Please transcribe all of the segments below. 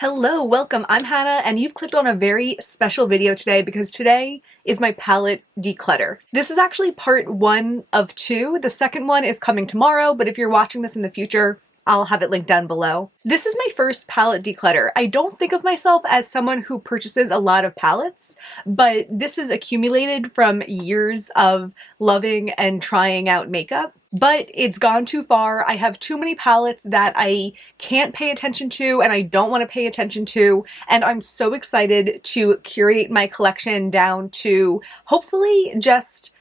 Hello, welcome. I'm Hannah, and you've clicked on a very special video today because today is my palette declutter. This is actually part one of two. The second one is coming tomorrow, but if you're watching this in the future, I'll have it linked down below. This is my first palette declutter. I don't think of myself as someone who purchases a lot of palettes, but this is accumulated from years of loving and trying out makeup. But it's gone too far. I have too many palettes that I can't pay attention to and I don't want to pay attention to, and I'm so excited to curate my collection down to hopefully just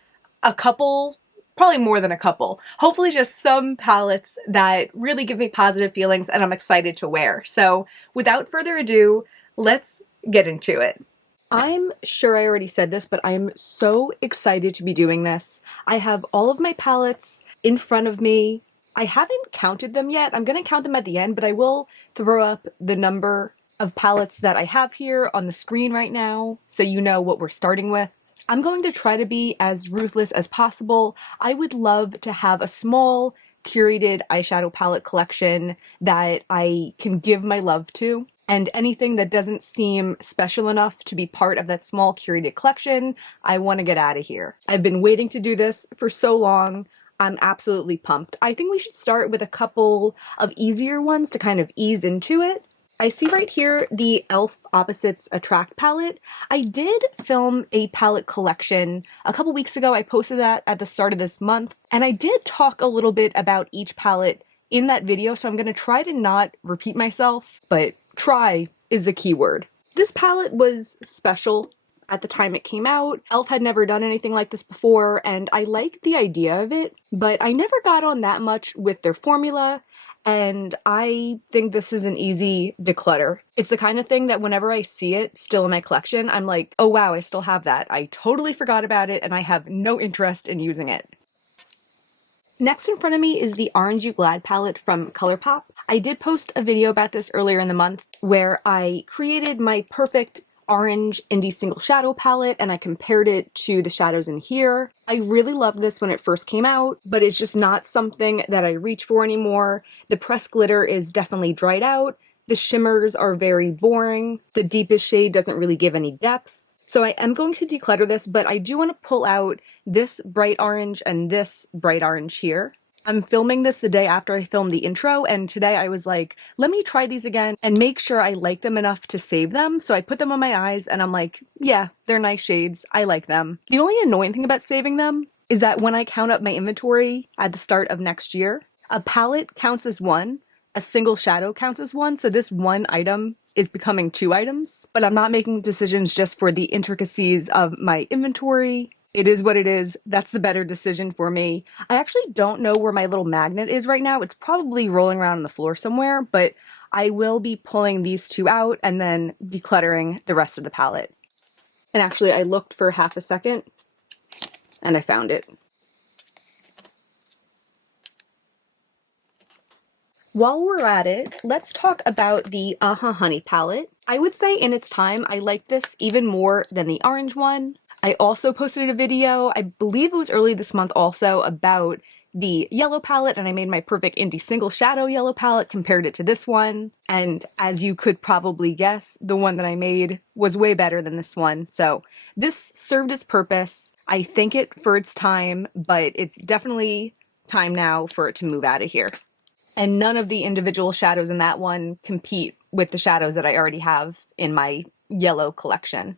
a couple, probably more than a couple, hopefully just some palettes that really give me positive feelings and I'm excited to wear. So without further ado, let's get into it. I'm sure I already said this, but I'm so excited to be doing this. I have all of my palettes in front of me. I haven't counted them yet. I'm going to count them at the end, but I will throw up the number of palettes that I have here on the screen right now so you know what we're starting with. I'm going to try to be as ruthless as possible. I would love to have a small curated eyeshadow palette collection that I can give my love to. And anything that doesn't seem special enough to be part of that small curated collection, I want to get out of here. I've been waiting to do this for so long. I'm absolutely pumped. I think we should start with a couple of easier ones to kind of ease into it. I see right here the e.l.f. Opposites Attract palette. I did film a palette collection a couple weeks ago. I posted that at the start of this month, and I did talk a little bit about each palette in that video, so I'm going to try to not repeat myself, but try is the key word. This palette was special at the time it came out. e.l.f. had never done anything like this before, and I liked the idea of it, but I never got on that much with their formula, and I think this is an easy declutter. It's the kind of thing that whenever I see it still in my collection, I'm like, oh wow, I still have that. I totally forgot about it, and I have no interest in using it. Next in front of me is the Orange You Glad palette from ColourPop. I did post a video about this earlier in the month where I created my perfect orange indie single shadow palette and I compared it to the shadows in here. I really loved this when it first came out, but it's just not something that I reach for anymore. The pressed glitter is definitely dried out. The shimmers are very boring. The deepest shade doesn't really give any depth. So I am going to declutter this, but I do want to pull out this bright orange and this bright orange here. I'm filming this the day after I filmed the intro, and today I was like, let me try these again and make sure I like them enough to save them. So I put them on my eyes and I'm like, yeah, they're nice shades. I like them. The only annoying thing about saving them is that when I count up my inventory at the start of next year, a palette counts as one, a single shadow counts as one, so this one item is becoming two items, but I'm not making decisions just for the intricacies of my inventory. It is what it is. That's the better decision for me. I actually don't know where my little magnet is right now. It's probably rolling around on the floor somewhere, but I will be pulling these two out and then decluttering the rest of the palette. And actually, I looked for half a second and I found it. While we're at it, let's talk about the Honey palette. I would say in its time, I like this even more than the orange one. I also posted a video, I believe it was early this month also, about the yellow palette, and I made my perfect indie single shadow yellow palette, compared it to this one. And as you could probably guess, the one that I made was way better than this one. So this served its purpose. I thank it for its time, but it's definitely time now for it to move out of here. And none of the individual shadows in that one compete with the shadows that I already have in my yellow collection.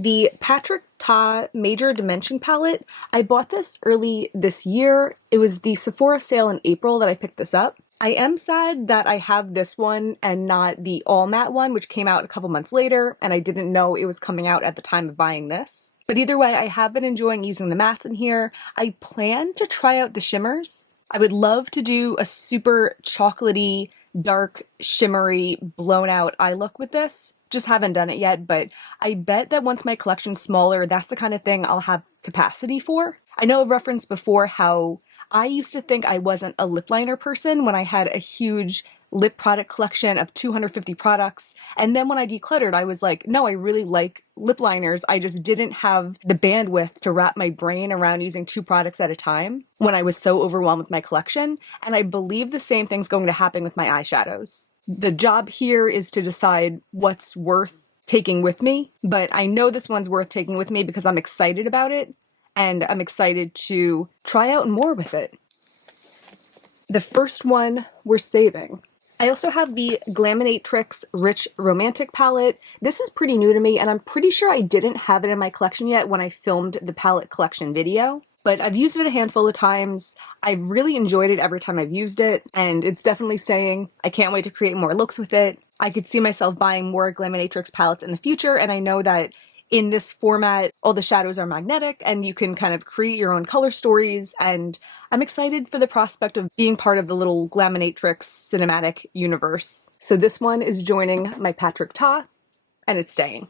The Patrick Ta Major Dimension palette, I bought this early this year. It was the Sephora sale in April that I picked this up. I am sad that I have this one and not the all matte one, which came out a couple months later, and I didn't know it was coming out at the time of buying this. But either way, I have been enjoying using the mattes in here. I plan to try out the shimmers. I would love to do a super chocolatey, dark, shimmery, blown out eye look with this. Just haven't done it yet, but I bet that once my collection's smaller, that's the kind of thing I'll have capacity for. I know I've referenced before how I used to think I wasn't a lip liner person when I had a huge lip product collection of 250 products. And then when I decluttered, I was like, no, I really like lip liners. I just didn't have the bandwidth to wrap my brain around using 2 products at a time when I was so overwhelmed with my collection. And I believe the same thing's going to happen with my eyeshadows. The job here is to decide what's worth taking with me, but I know this one's worth taking with me because I'm excited about it and I'm excited to try out more with it. The first one we're saving. I also have the Glaminatrix Rich Romantic palette. This is pretty new to me, and I'm pretty sure I didn't have it in my collection yet when I filmed the palette collection video, but I've used it a handful of times. I've really enjoyed it every time I've used it, and it's definitely staying. I can't wait to create more looks with it. I could see myself buying more Glaminatrix palettes in the future, and I know that in this format, all the shadows are magnetic and you can kind of create your own color stories, and I'm excited for the prospect of being part of the little Glaminatrix cinematic universe. So this one is joining my Patrick Ta, and it's staying.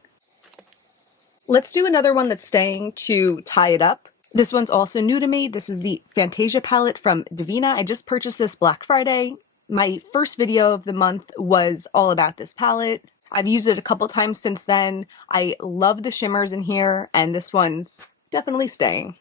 Let's do another one that's staying to tie it up. This one's also new to me. This is the Fantasia palette from Divina. I just purchased this Black Friday. My first video of the month was all about this palette. I've used it a couple times since then. I love the shimmers in here, and this one's definitely staying.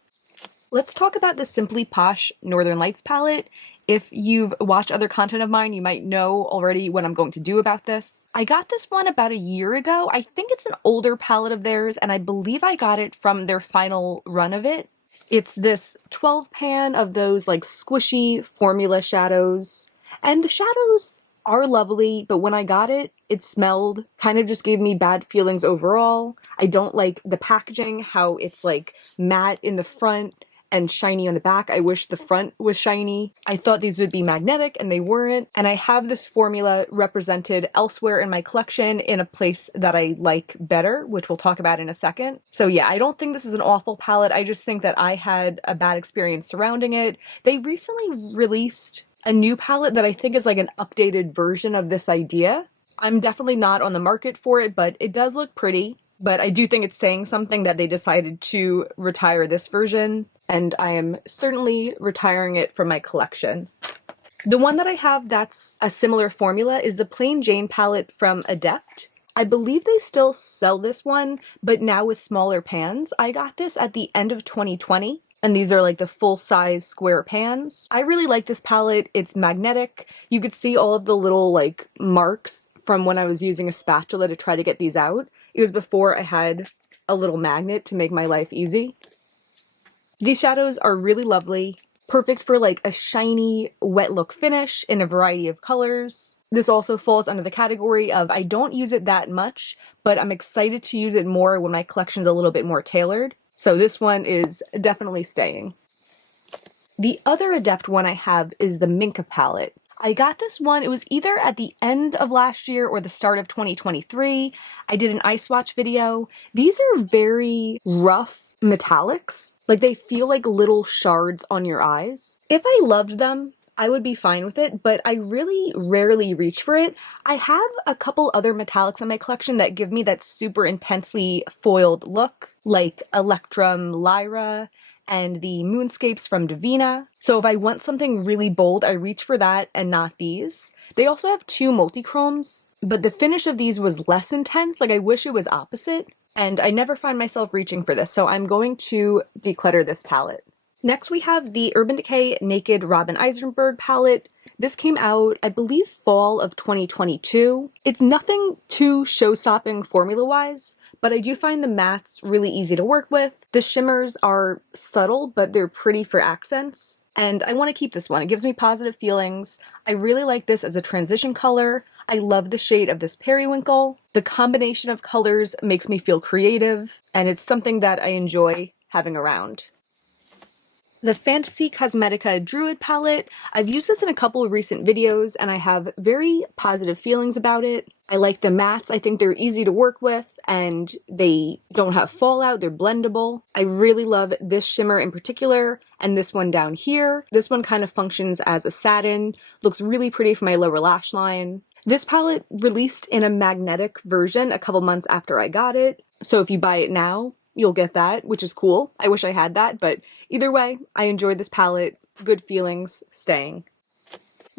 Let's talk about the Simply Posh Northern Lights palette. If you've watched other content of mine, you might know already what I'm going to do about this. I got this one about a year ago. I think it's an older palette of theirs, and I believe I got it from their final run of it. It's this 12 pan of those like squishy formula shadows, and the shadows are lovely, but when I got it, it smelled, kind of just gave me bad feelings overall. I don't like the packaging, how it's like matte in the front and shiny on the back. I wish the front was shiny. I thought these would be magnetic and they weren't. And I have this formula represented elsewhere in my collection in a place that I like better, which we'll talk about in a second. So yeah, I don't think this is an awful palette. I just think that I had a bad experience surrounding it. They recently released a new palette that I think is like an updated version of this idea. I'm definitely not on the market for it, but it does look pretty. But I do think it's saying something that they decided to retire this version, and I am certainly retiring it from my collection. The one that I have that's a similar formula is the Plain Jane palette from Adept. I believe they still sell this one, but now with smaller pans. I got this at the end of 2020. And these are like the full-size square pans. I really like this palette. It's magnetic. You could see all of the little like marks from when I was using a spatula to try to get these out. It was before I had a little magnet to make my life easy. These shadows are really lovely. Perfect for like a shiny, wet look finish in a variety of colors. This also falls under the category of I don't use it that much, but I'm excited to use it more when my collection's a little bit more tailored. So this one is definitely staying. The other Adept one I have is the Minka palette. I got this one, it was either at the end of last year or the start of 2023. I did an eye swatch video. These are very rough metallics. Like they feel like little shards on your eyes. If I loved them, I would be fine with it, but I really rarely reach for it. I have a couple other metallics in my collection that give me that super intensely foiled look, like Electrum Lyra and the Moonscapes from Divina. So if I want something really bold, I reach for that and not these. They also have 2 multichromes, but the finish of these was less intense. Like I wish it was opposite, and I never find myself reaching for this, so I'm going to declutter this palette. Next we have the Urban Decay Naked Robin Eisenberg palette. This came out, I believe, fall of 2022. It's nothing too show-stopping formula-wise, but I do find the mattes really easy to work with. The shimmers are subtle, but they're pretty for accents. And I want to keep this one. It gives me positive feelings. I really like this as a transition color. I love the shade of this periwinkle. The combination of colors makes me feel creative, and it's something that I enjoy having around. The Fantasy Cosmetica Druid palette. I've used this in a couple of recent videos and I have very positive feelings about it. I like the mattes. I think they're easy to work with and they don't have fallout. They're blendable. I really love this shimmer in particular and this one down here. This one kind of functions as a satin. Looks really pretty for my lower lash line. This palette released in a magnetic version a couple months after I got it. So if you buy it now, you'll get that, which is cool. I wish I had that, but either way, I enjoyed this palette. Good feelings, staying.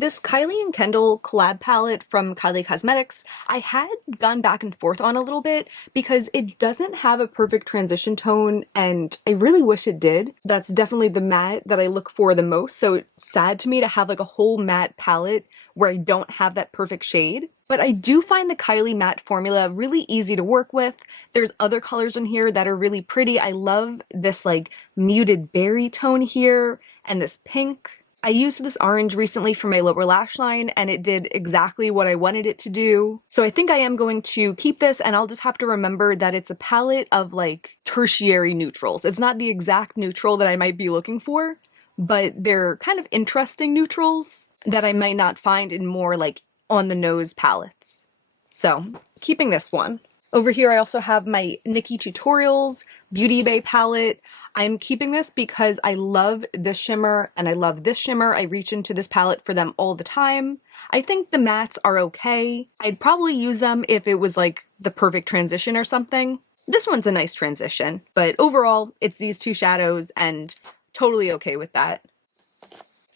This Kylie and Kendall collab palette from Kylie Cosmetics, I had gone back and forth on a little bit because it doesn't have a perfect transition tone and I really wish it did. That's definitely the matte that I look for the most, so it's sad to me to have like a whole matte palette where I don't have that perfect shade. But I do find the Kylie matte formula really easy to work with. There's other colors in here that are really pretty. I love this like muted berry tone here and this pink. I used this orange recently for my lower lash line and it did exactly what I wanted it to do. So I think I am going to keep this, and I'll just have to remember that it's a palette of like tertiary neutrals. It's not the exact neutral that I might be looking for, but they're kind of interesting neutrals that I might not find in more like on the nose palettes. So keeping this one. Over here I also have my Nikkie Tutorials Beauty Bay palette. I'm keeping this because I love this shimmer and I love this shimmer. I reach into this palette for them all the time. I think the mattes are okay. I'd probably use them if it was like the perfect transition or something. This one's a nice transition, but overall it's these two shadows and totally okay with that.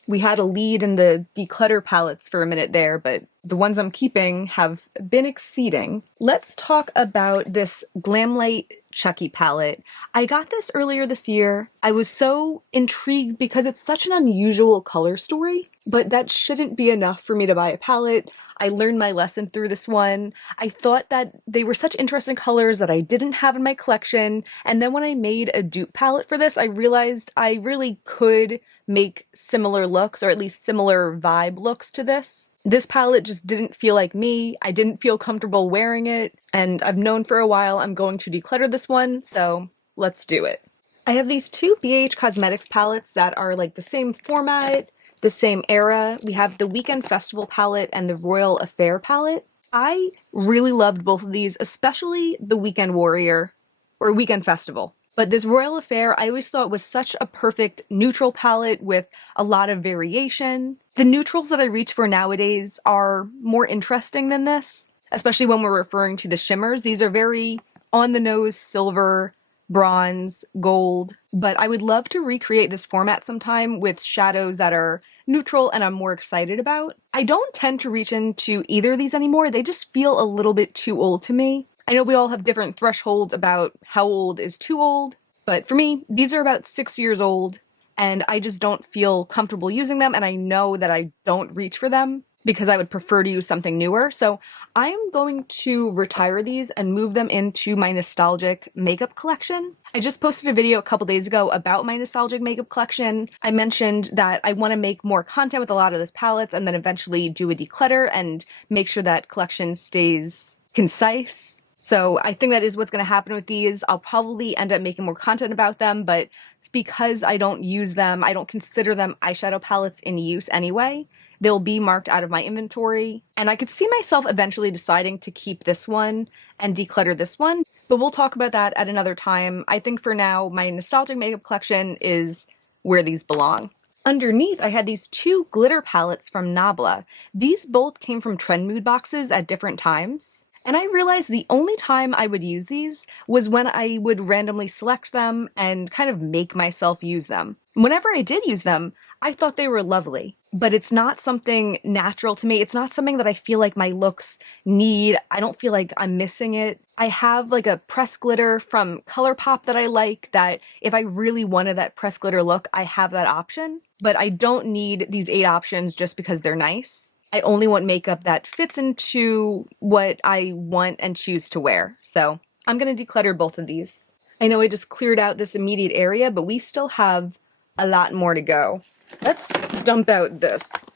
We had a lead in the declutter palettes for a minute there, but the ones I'm keeping have been exceeding. Let's talk about this Glamlight Chucky palette. I got this earlier this year. I was so intrigued because it's such an unusual color story, but that shouldn't be enough for me to buy a palette. I learned my lesson through this one. I thought that they were such interesting colors that I didn't have in my collection, and then when I made a dupe palette for this, I realized I really could make similar looks, or at least similar vibe looks to this. This palette just didn't feel like me. I didn't feel comfortable wearing it, and I've known for a while I'm going to declutter this one, so let's do it. I have these two BH Cosmetics palettes that are like the same format, the same era. We have the Weekend Festival palette and the Royal Affair palette. I really loved both of these, especially the Weekend Warrior, or Weekend Festival. But this Royal Affair I always thought was such a perfect neutral palette with a lot of variation. The neutrals that I reach for nowadays are more interesting than this, especially when we're referring to the shimmers. These are very on-the-nose silver, bronze, gold, but I would love to recreate this format sometime with shadows that are neutral and I'm more excited about. I don't tend to reach into either of these anymore. They just feel a little bit too old to me. I know we all have different thresholds about how old is too old, but for me, these are about 6 years old and I just don't feel comfortable using them, and I know that I don't reach for them because I would prefer to use something newer. So I'm going to retire these and move them into my nostalgic makeup collection. I just posted a video a couple days ago about my nostalgic makeup collection. I mentioned that I want to make more content with a lot of those palettes and then eventually do a declutter and make sure that collection stays concise. So I think that is what's going to happen with these. I'll probably end up making more content about them, but because I don't use them, I don't consider them eyeshadow palettes in use anyway. They'll be marked out of my inventory, and I could see myself eventually deciding to keep this one and declutter this one, but we'll talk about that at another time. I think for now, my nostalgic makeup collection is where these belong. Underneath, I had these two glitter palettes from Nabla. These both came from Trend Mood boxes at different times. And I realized the only time I would use these was when I would randomly select them and kind of make myself use them. Whenever I did use them, I thought they were lovely, but it's not something natural to me. It's not something that I feel like my looks need. I don't feel like I'm missing it. I have like a pressed glitter from ColourPop that I like, that if I really wanted that pressed glitter look, I have that option, but I don't need these 8 options just because they're nice. I only want makeup that fits into what I want and choose to wear. So I'm going to declutter both of these. I know I just cleared out this immediate area, but we still have a lot more to go. Let's dump out this.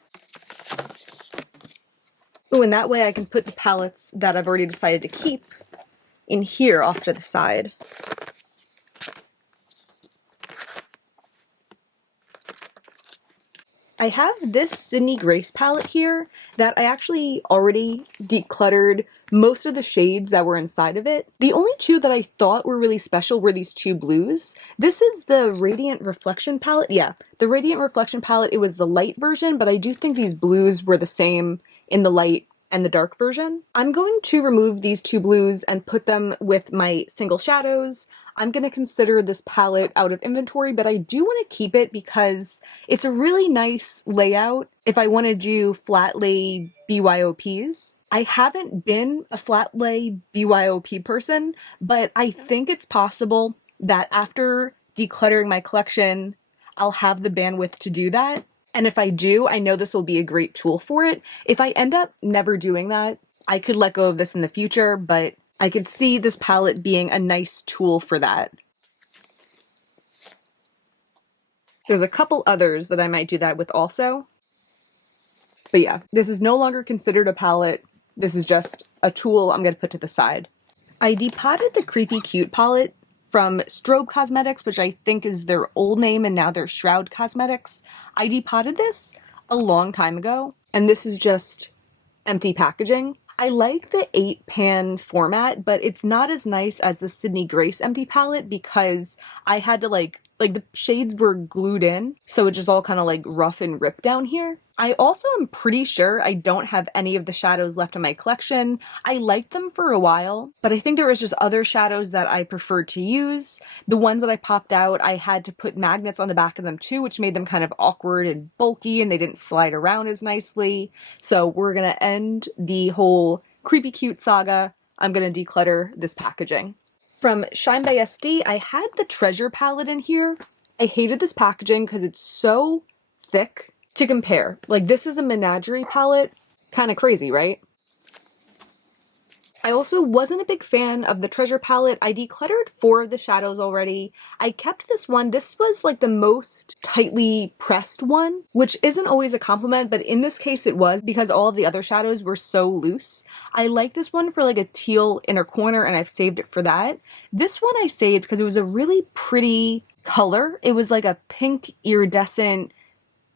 Ooh, and that way I can put the palettes that I've already decided to keep in here off to the side. I have this Sydney Grace palette here that I actually already decluttered most of the shades that were inside of it. The only two that I thought were really special were these two blues. This is the Radiant Reflection palette. Yeah, the Radiant Reflection palette, it was the light version, but I do think these blues were the same in the light and the dark version. I'm going to remove these two blues and put them with my single shadows. I'm going to consider this palette out of inventory, but I do want to keep it because it's a really nice layout if I want to do flat lay BYOPs. I haven't been a flat lay BYOP person, but I think it's possible that after decluttering my collection, I'll have the bandwidth to do that. And if I do, I know this will be a great tool for it. If I end up never doing that, I could let go of this in the future, but I could see this palette being a nice tool for that. There's a couple others that I might do that with also. But yeah, this is no longer considered a palette. This is just a tool I'm going to put to the side. I depotted the Creepy Cute palette from Strobe Cosmetics, which I think is their old name and now they're Shroud Cosmetics. I depotted this a long time ago, and this is just empty packaging. I like the 8-pan format, but it's not as nice as the Sydney Grace empty palette because I had to like the shades were glued in, so it just all kind of like rough and ripped down here. I also am pretty sure I don't have any of the shadows left in my collection. I liked them for a while, but I think there was just other shadows that I preferred to use. The ones that I popped out, I had to put magnets on the back of them too, which made them kind of awkward and bulky, and they didn't slide around as nicely. So we're gonna end the whole Creepy Cute saga. I'm gonna declutter this packaging. From Shine by SD, I had the Treasure palette in here. I hated this packaging because it's so thick. To compare, like this is a Menagerie palette. Kind of crazy, right? I also wasn't a big fan of the Treasure palette. I decluttered 4 of the shadows already. I kept this one. This was like the most tightly pressed one, which isn't always a compliment, but in this case it was because all of the other shadows were so loose. I like this one for like a teal inner corner, and I've saved it for that. This one I saved because it was a really pretty color. It was like a pink iridescent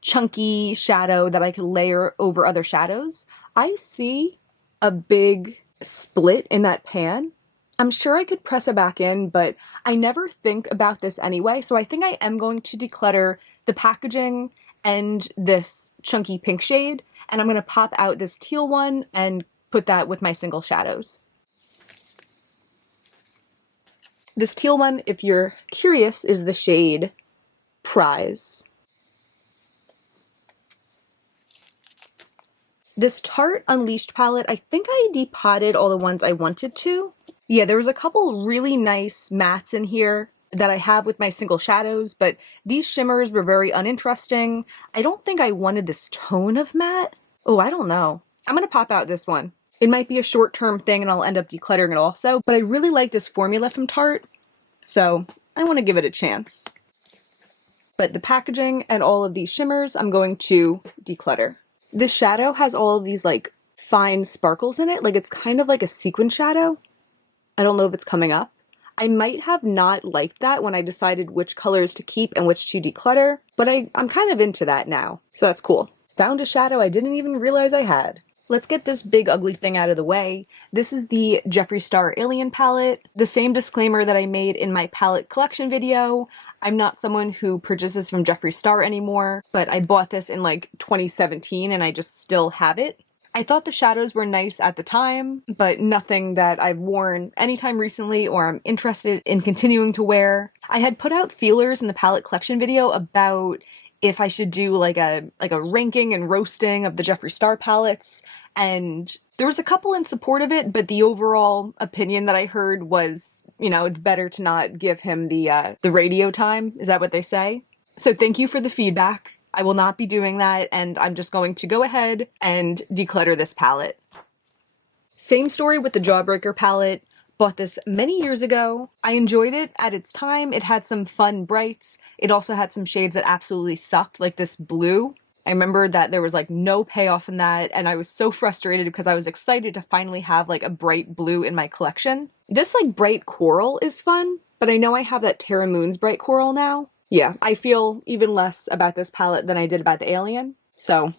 chunky shadow that I could layer over other shadows. I see a big split in that pan. I'm sure I could press it back in, but I never think about this anyway, so I think I am going to declutter the packaging and this chunky pink shade, and I'm going to pop out this teal one and put that with my single shadows. This teal one, if you're curious, is the shade Prize. This Tarte Unleashed palette, I think I depotted all the ones I wanted to. Yeah, there was a couple really nice mattes in here that I have with my single shadows, but these shimmers were very uninteresting. I don't think I wanted this tone of matte. Oh, I don't know. I'm gonna pop out this one. It might be a short-term thing and I'll end up decluttering it also, but I really like this formula from Tarte, so I want to give it a chance. But the packaging and all of these shimmers, I'm going to declutter. This shadow has all of these like fine sparkles in it, like it's kind of like a sequin shadow. I don't know if it's coming up. I might have not liked that when I decided which colors to keep and which to declutter, but I'm kind of into that now, so that's cool. Found a shadow I didn't even realize I had. Let's get this big ugly thing out of the way. This is the Jeffree Star Alien palette. The same disclaimer that I made in my palette collection video. I'm not someone who purchases from Jeffree Star anymore, but I bought this in like 2017 and I just still have it. I thought the shadows were nice at the time, but nothing that I've worn anytime recently or I'm interested in continuing to wear. I had put out feelers in the palette collection video about if I should do like a ranking and roasting of the Jeffree Star palettes, and there was a couple in support of it, but the overall opinion that I heard was, you know, it's better to not give him the radio time. Is that what they say? So thank you for the feedback. I will not be doing that, and I'm just going to go ahead and declutter this palette. Same story with the Jawbreaker palette. Bought this many years ago. I enjoyed it at its time. It had some fun brights. It also had some shades that absolutely sucked, like this blue. I remember that there was like no payoff in that, and I was so frustrated because I was excited to finally have like a bright blue in my collection. This like bright coral is fun, but I know I have that Terra Moon's bright coral now. Yeah, I feel even less about this palette than I did about the Alien. So,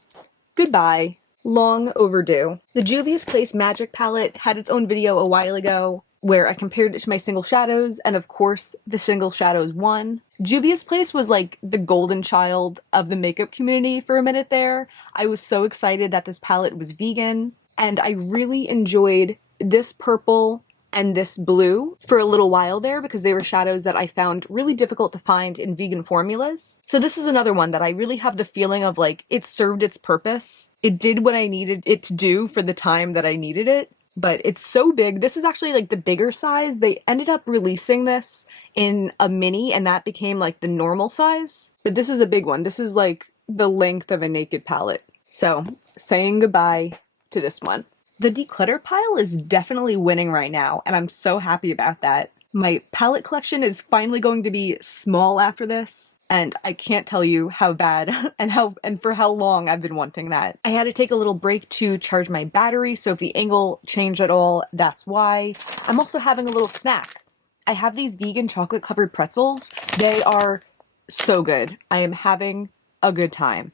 goodbye. Long overdue. The Juvia's Place Magic palette had its own video a while ago where I compared it to my single shadows, and of course, the single shadows won. Juvia's Place was like the golden child of the makeup community for a minute there. I was so excited that this palette was vegan, and I really enjoyed this purple and this blue for a little while there because they were shadows that I found really difficult to find in vegan formulas. So this is another one that I really have the feeling of like it served its purpose. It did what I needed it to do for the time that I needed it, but it's so big. This is actually like the bigger size. They ended up releasing this in a mini and that became like the normal size, but this is a big one. This is like the length of a naked palette. So saying goodbye to this one. The declutter pile is definitely winning right now, and I'm so happy about that. My palette collection is finally going to be small after this, and I can't tell you how bad and for how long I've been wanting that. I had to take a little break to charge my battery, so if the angle changed at all, that's why. I'm also having a little snack. I have these vegan chocolate covered pretzels. They are so good. I am having a good time.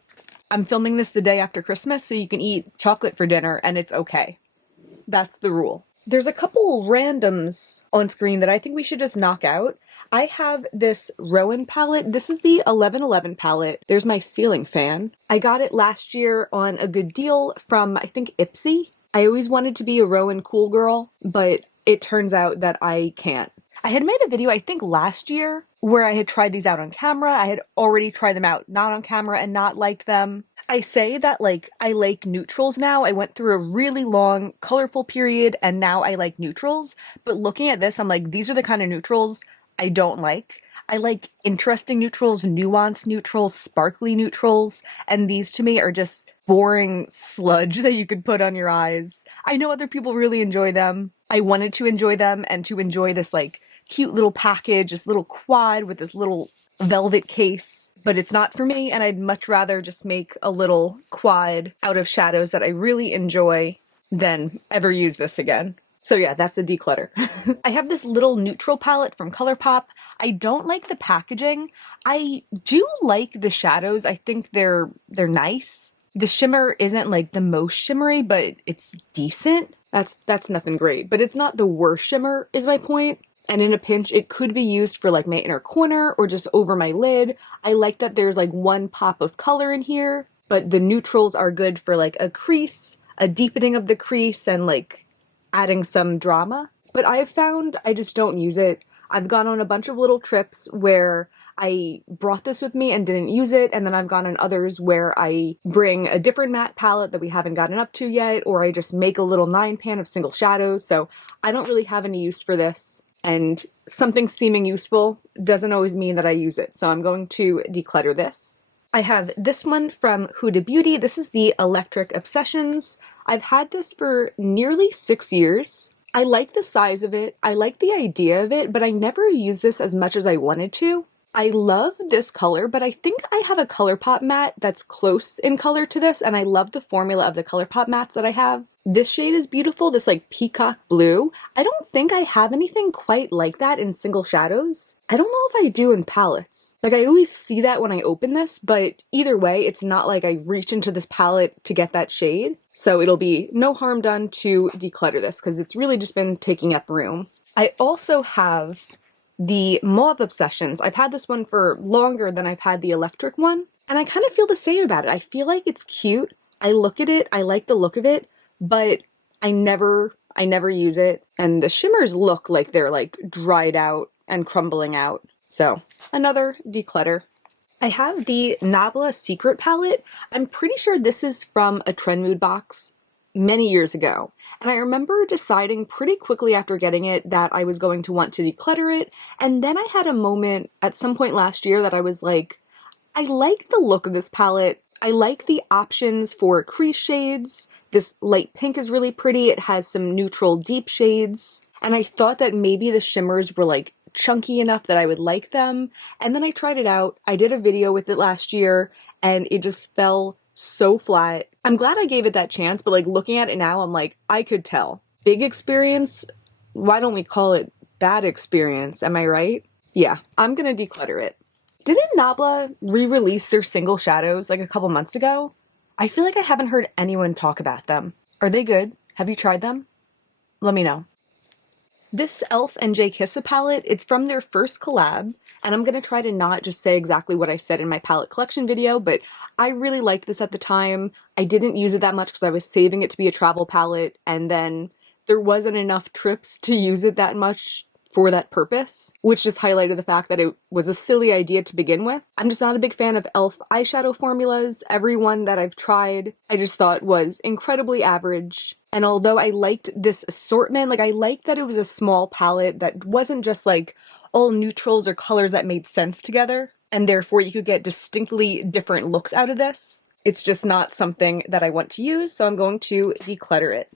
I'm filming this the day after Christmas, so you can eat chocolate for dinner and it's okay. That's the rule. There's a couple randoms on screen that I think we should just knock out. I have this Rowan palette. This is the 1111 palette. There's my ceiling fan. I got it last year on a good deal from, I think, Ipsy. I always wanted to be a Rowan cool girl, but it turns out that I can't. I had made a video, I think last year, where I had tried these out on camera. I had already tried them out not on camera and not liked them. I say that like I like neutrals now. I went through a really long colorful period and now I like neutrals. But looking at this, I'm like, these are the kind of neutrals I don't like. I like interesting neutrals, nuanced neutrals, sparkly neutrals, and these to me are just boring sludge that you could put on your eyes. I know other people really enjoy them. I wanted to enjoy them and to enjoy this like cute little package, this little quad with this little velvet case, but it's not for me, and I'd much rather just make a little quad out of shadows that I really enjoy than ever use this again. So yeah, that's a declutter. I have this little neutral palette from ColourPop. I don't like the packaging. I do like the shadows. I think they're nice. The shimmer isn't like the most shimmery, but it's decent. That's nothing great, but it's not the worst shimmer is my point. And in a pinch, it could be used for like my inner corner or just over my lid. I like that there's like one pop of color in here, but the neutrals are good for like a crease, a deepening of the crease, and like adding some drama. But I have found I just don't use it. I've gone on a bunch of little trips where I brought this with me and didn't use it, and then I've gone on others where I bring a different matte palette that we haven't gotten up to yet, or I just make a little 9-pan of single shadows, so I don't really have any use for this. And something seeming useful doesn't always mean that I use it, so I'm going to declutter this. I have this one from Huda Beauty. This is the Electric Obsessions. I've had this for nearly 6 years. I like the size of it. I like the idea of it, but I never use this as much as I wanted to. I love this color, but I think I have a ColourPop matte that's close in color to this, and I love the formula of the ColourPop mattes that I have. This shade is beautiful, this like peacock blue. I don't think I have anything quite like that in single shadows. I don't know if I do in palettes. Like I always see that when I open this, but either way, it's not like I reach into this palette to get that shade. So it'll be no harm done to declutter this because it's really just been taking up room. I also have the Mauve Obsessions. I've had this one for longer than I've had the electric one, and I kind of feel the same about it. I feel like it's cute. I look at it, I like the look of it, but I never use it. And the shimmers look like they're like dried out and crumbling out. So another declutter. I have the Nabla Secret palette. I'm pretty sure this is from a Trend Mood box many years ago. And I remember deciding pretty quickly after getting it that I was going to want to declutter it. And then I had a moment at some point last year that I was like, I like the look of this palette. I like the options for crease shades. This light pink is really pretty. It has some neutral deep shades. And I thought that maybe the shimmers were like chunky enough that I would like them. And then I tried it out. I did a video with it last year and it just fell so flat. I'm glad I gave it that chance, but like looking at it now, I'm like, I could tell. Big experience? Why don't we call it bad experience? Am I right? Yeah, I'm gonna declutter it. Didn't Nabla re-release their single shadows like a couple months ago? I feel like I haven't heard anyone talk about them. Are they good? Have you tried them? Let me know. This e.l.f. and J. Kissa palette, it's from their first collab, and I'm gonna try to not just say exactly what I said in my palette collection video, but I really liked this at the time. I didn't use it that much because I was saving it to be a travel palette, and then there wasn't enough trips to use it that much for that purpose, which just highlighted the fact that it was a silly idea to begin with. I'm just not a big fan of e.l.f. eyeshadow formulas. Every one that I've tried, I just thought was incredibly average. And although I liked this assortment, like I liked that it was a small palette that wasn't just like all neutrals or colors that made sense together, and therefore you could get distinctly different looks out of this. It's just not something that I want to use, so I'm going to declutter it.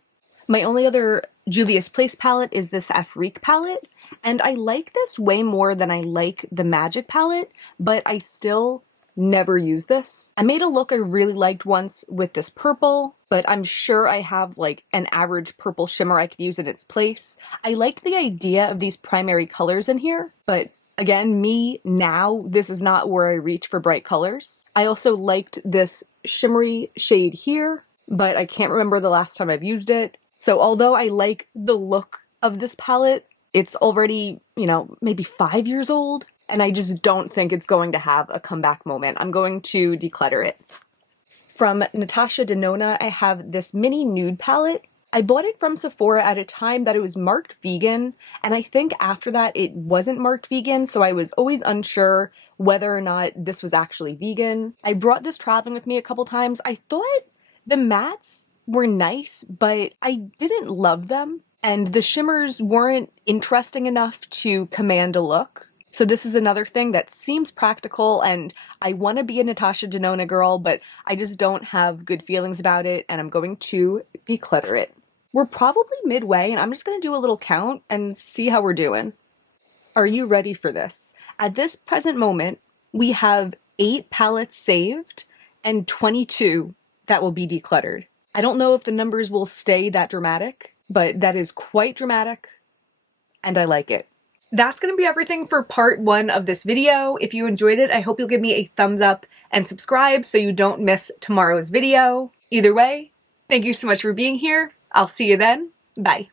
My only other Juvia's Place palette is this Afrique palette, and I like this way more than I like the Magic palette, but I still never use this. I made a look I really liked once with this purple, but I'm sure I have like an average purple shimmer I could use in its place. I liked the idea of these primary colors in here, but again, me now, this is not where I reach for bright colors. I also liked this shimmery shade here, but I can't remember the last time I've used it. So although I like the look of this palette, it's already, you know, maybe 5 years old, and I just don't think it's going to have a comeback moment. I'm going to declutter it. From Natasha Denona, I have this mini nude palette. I bought it from Sephora at a time that it was marked vegan, and I think after that it wasn't marked vegan, so I was always unsure whether or not this was actually vegan. I brought this traveling with me a couple times. I thought the mattes were nice, but I didn't love them, and the shimmers weren't interesting enough to command a look. So this is another thing that seems practical, and I want to be a Natasha Denona girl, but I just don't have good feelings about it, and I'm going to declutter it. We're probably midway, and I'm just going to do a little count and see how we're doing. Are you ready for this? At this present moment, we have 8 palettes saved and 22 that will be decluttered. I don't know if the numbers will stay that dramatic, but that is quite dramatic, and I like it. That's going to be everything for part 1 of this video. If you enjoyed it, I hope you'll give me a thumbs up and subscribe so you don't miss tomorrow's video. Either way, thank you so much for being here. I'll see you then. Bye.